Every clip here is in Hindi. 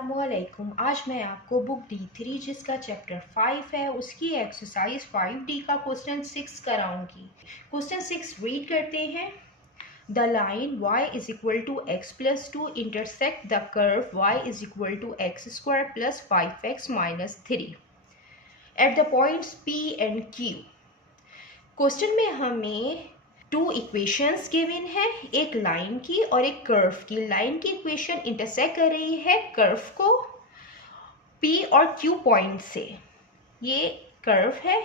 अस्सलामुअलैकुम। आज मैं आपको बुक D3 जिसका चैप्टर 5 है उसकी एक्सरसाइज 5D का क्वेश्चन 6 कराऊंगी। क्वेश्चन 6 रीड करते हैं। The line y is equal to x plus 2 intersect the curve y is equal to x square plus 5x minus 3 at the points P and Q। Question में हमें टू इक्वेशंस गिवन है, एक लाइन की और एक कर्व की। लाइन की इक्वेशन इंटरसेक्ट कर रही है कर्व को P और Q पॉइंट से। ये कर्व है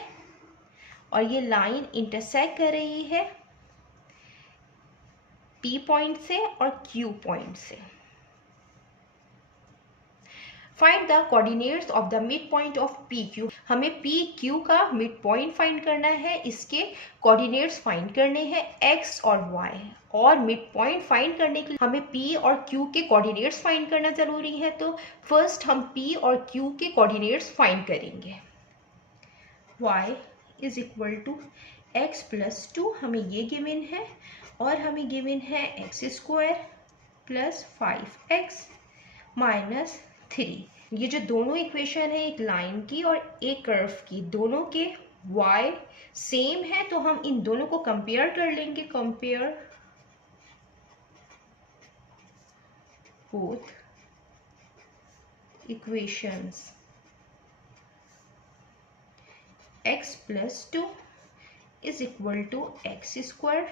और ये लाइन इंटरसेक्ट कर रही है P पॉइंट से और Q पॉइंट से। Find the coordinates of the mid point of P Q. हमें पी क्यू का मिड पॉइंट फाइंड करना है, इसके कोऑर्डिनेट्स फाइंड करने हैं एक्स और वाई। और मिड पॉइंट फाइंड करने के लिए हमें पी और क्यू के कोऑर्डिनेट्स फाइंड करना जरूरी है। तो फर्स्ट हम पी और क्यू के कोऑर्डिनेट्स फाइंड करेंगे। y is equal to x plus 2 हमें ये गिवन है और हमें गिवन है x square plus 5x minus 3। ये जो दोनों इक्वेशन है, एक लाइन की और एक कर्व की, दोनों के y सेम है तो हम इन दोनों को कंपेयर कर लेंगे। Compare both equations. x plus 2 is equal to x square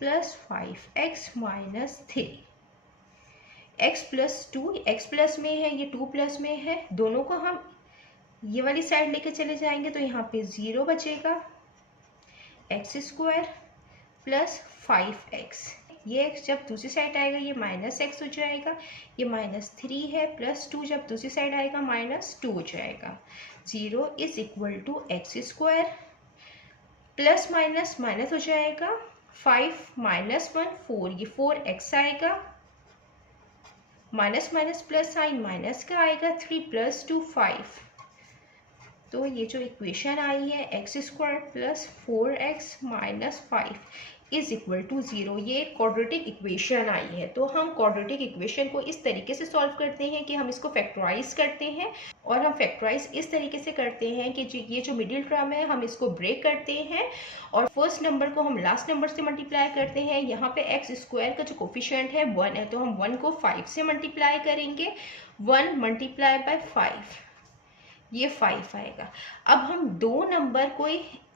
plus 5x minus 3। x plus 2 x plus में है, ये 2 प्लस में है, दोनों को हम ये वाली साइड लेके चले जाएंगे तो यहाँ पे 0 बचेगा। एक्स स्क्वायर प्लस 5x, ये x जब दूसरी साइड आएगा ये माइनस x हो जाएगा। ये माइनस 3 है, प्लस 2 जब दूसरी साइड आएगा माइनस 2 हो जाएगा। 0 is equal to x square plus minus minus हो जाएगा। 5 माइनस 1 4, ये 4x आएगा। Minus minus plus sign minus का आएगा। 3 प्लस 2 5। तो ये जो इक्वेशन आई है x square plus 4x minus 5 is equal to 0, ये क्वाड्रेटिक इक्वेशन आई है। तो हम क्वाड्रेटिक इक्वेशन को इस तरीके से सॉल्व करते हैं कि हम इसको फैक्टराइज करते हैं। और हम फैक्टराइज इस तरीके से करते हैं कि ये जो मिडिल टर्म है हम इसको ब्रेक करते हैं और फर्स्ट नंबर को हम लास्ट नंबर से मल्टीप्लाई करते हैं। यहाँ पे एक्स स्क्वायर का जो कोफिशिएंट है 1 है तो हम 1 को 5 से मल्टीप्लाई करेंगे। 1 मल्टीप्लाई बाय 5, ये 5 आएगा। अब हम दो नंबर को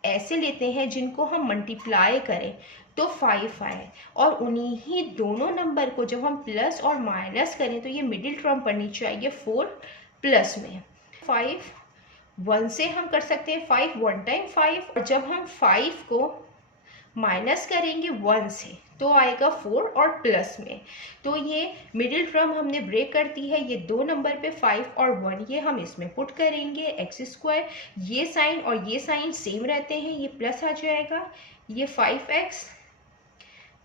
ऐसे लेते हैं जिनको हम मल्टीप्लाई करें तो 5 आए, और उन्हीं ही दोनों नंबर को जब हम प्लस और माइनस करें तो ये मिडिल टर्म पढ़नी चाहिए 4 प्लस में। 5 1 से हम कर सकते हैं 5 1 टाइम 5, और जब हम 5 को माइनस करेंगे 1 से तो आएगा 4 और प्लस में। तो ये मिडिल टर्म हमने ब्रेक कर दी है। ये दो नंबर पे 5 और 1 ये हम इसमें पुट करेंगे। एक्स स्क्वायर, ये साइन और ये साइन सेम रहते हैं, ये प्लस आ जाएगा। ये 5x,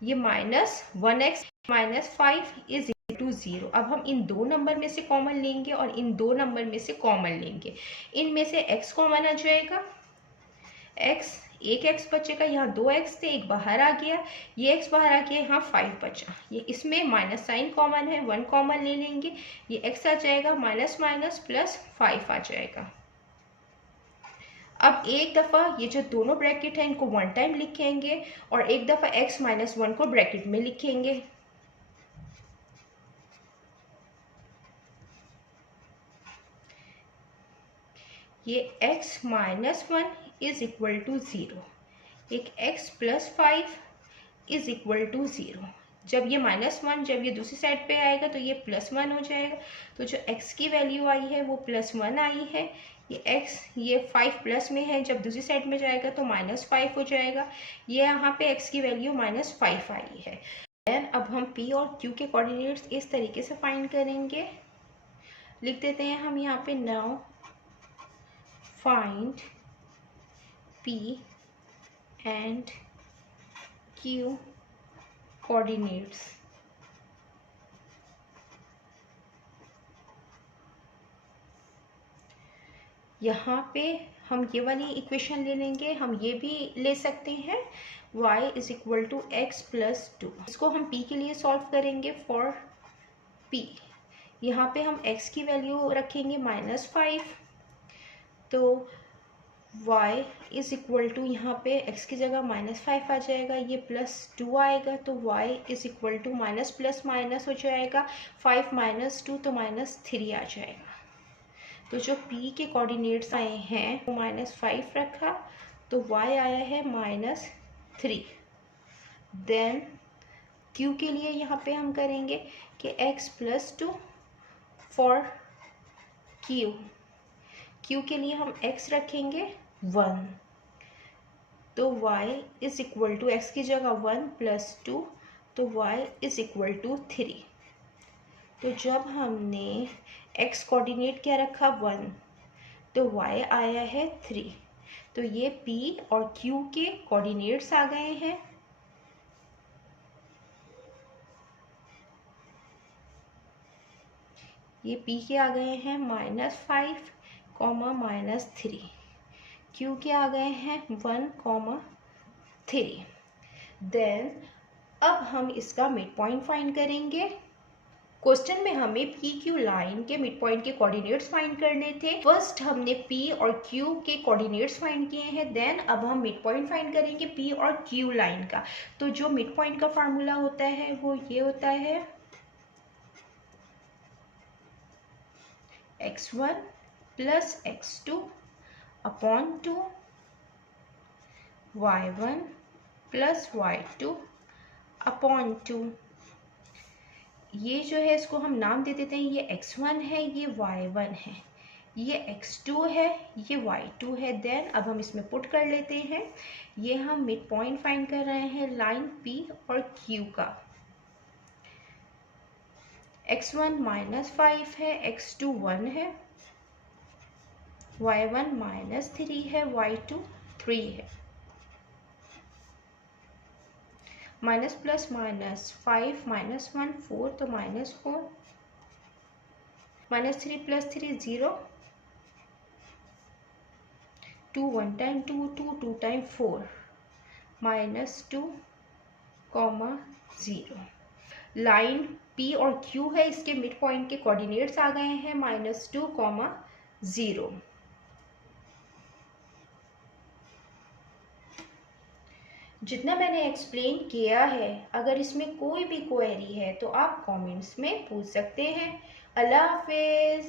ये minus 1x minus 5 is to 0। अब हम इन दो नंबर में से कॉमन लेंगे और इन दो नंबर में से कॉमन लेंगे। इनमें से x कॉमन आ जाएगा। x, एक x बचेगा, यहाँ 2x थे, एक बाहर आ गया, ये x बाहर आ गया, यहाँ 5 बचा। ये इसमें माइनस साइन कॉमन है, 1 कॉमन ले लेंगे, ये x आ जाएगा, माइनस माइनस प्लस 5 आ जाएगा। अब एक दफ़ा ये जो दोनों ब्रैकेट हैं इनको 1 टाइम लिखेंगे और एक दफ़ा x माइनस 1 को ब्रैकेट में लिखेंगे। ये x minus 1 is equal to 0, एक x plus 5 is equal to 0। जब ये माइनस 1 जब ये दूसरी साइड पे आएगा तो ये प्लस 1 हो जाएगा। तो जो x की वैल्यू आई है वो प्लस 1 आई है। ये x ये 5 प्लस में है, जब दूसरी साइड में जाएगा तो माइनस 5 हो जाएगा। ये यहाँ पे x की वैल्यू माइनस 5 आई है। देन अब हम p और q के कोऑर्डिनेट्स इस तरीके से फाइंड करेंगे। लिख देते हैं हम यहाँ पे, now find p and q coordinates। यहाँ पे हम ये वाली इक्वेशन ले लेंगे, हम ये भी ले सकते हैं y is equal to x plus 2। इसको हम p के लिए सॉल्व करेंगे फॉर p। यहाँ पे हम x की वैल्यू रखेंगे -5, तो y इज़ इक्वल टू, यहाँ पे x की जगह -5 आ जाएगा, ये +2 आएगा, तो y is equal to minus plus minus हो जाएगा, 5 - 2 तो -3 आ जाएगा। तो जो p के कोऑर्डिनेट्स आए हैं वो -5 रखा, तो y आया है -3। देन q के लिए यहाँ पे हम करेंगे कि x +2 फॉर q के लिए हम x रखेंगे 1, तो y is equal to, x की जगह 1 + 2, तो y इज़ इक्वल टू 3। तो जब हमने x कोऑर्डिनेट क्या रखा 1, तो y आया है 3। तो ये p और q के कोऑर्डिनेट्स आ गए हैं। ये p के आ गए हैं -5, -3, q के आ गए हैं 1, 3। देन अब हम इसका मिड पॉइंट फाइंड करेंगे। क्वेश्चन में हमें पी क्यू लाइन के मिड पॉइंट के कोऑर्डिनेट्स फाइंड करने थे। फर्स्ट हमने पी और क्यू के कोऑर्डिनेट्स फाइंड किए हैं, देन अब हम मिड पॉइंट फाइंड करेंगे पी और क्यू लाइन का। तो जो मिड पॉइंट का फार्मूला होता है वो ये होता है x1 + x2 upon 2, y1 + y2 upon 2। ये जो है इसको हम नाम दे देते हैं, ये x1 है, ये y1 है, ये x2 है, ये y2 है। देन अब हम इसमें पुट कर लेते हैं। ये हम मिड पॉइंट फाइंड कर रहे हैं लाइन p और q का। x1 -5 है, x2 1 है, y1 -3 है, y2 3 है। माइनस प्लस माइनस 5 - 1 4, तो -4, -3 + 3 0, 2 1 टाइम 2, 2 2 टाइम 4, -2, 0। लाइन P और Q है, इसके मिड पॉइंट के कोऑर्डिनेट्स आ गए हैं -2, 0। जितना मैंने एक्सप्लेन किया है, अगर इसमें कोई भी क्वेरी है तो आप कमेंट्स में पूछ सकते हैं। अल्लाह हाफिज़।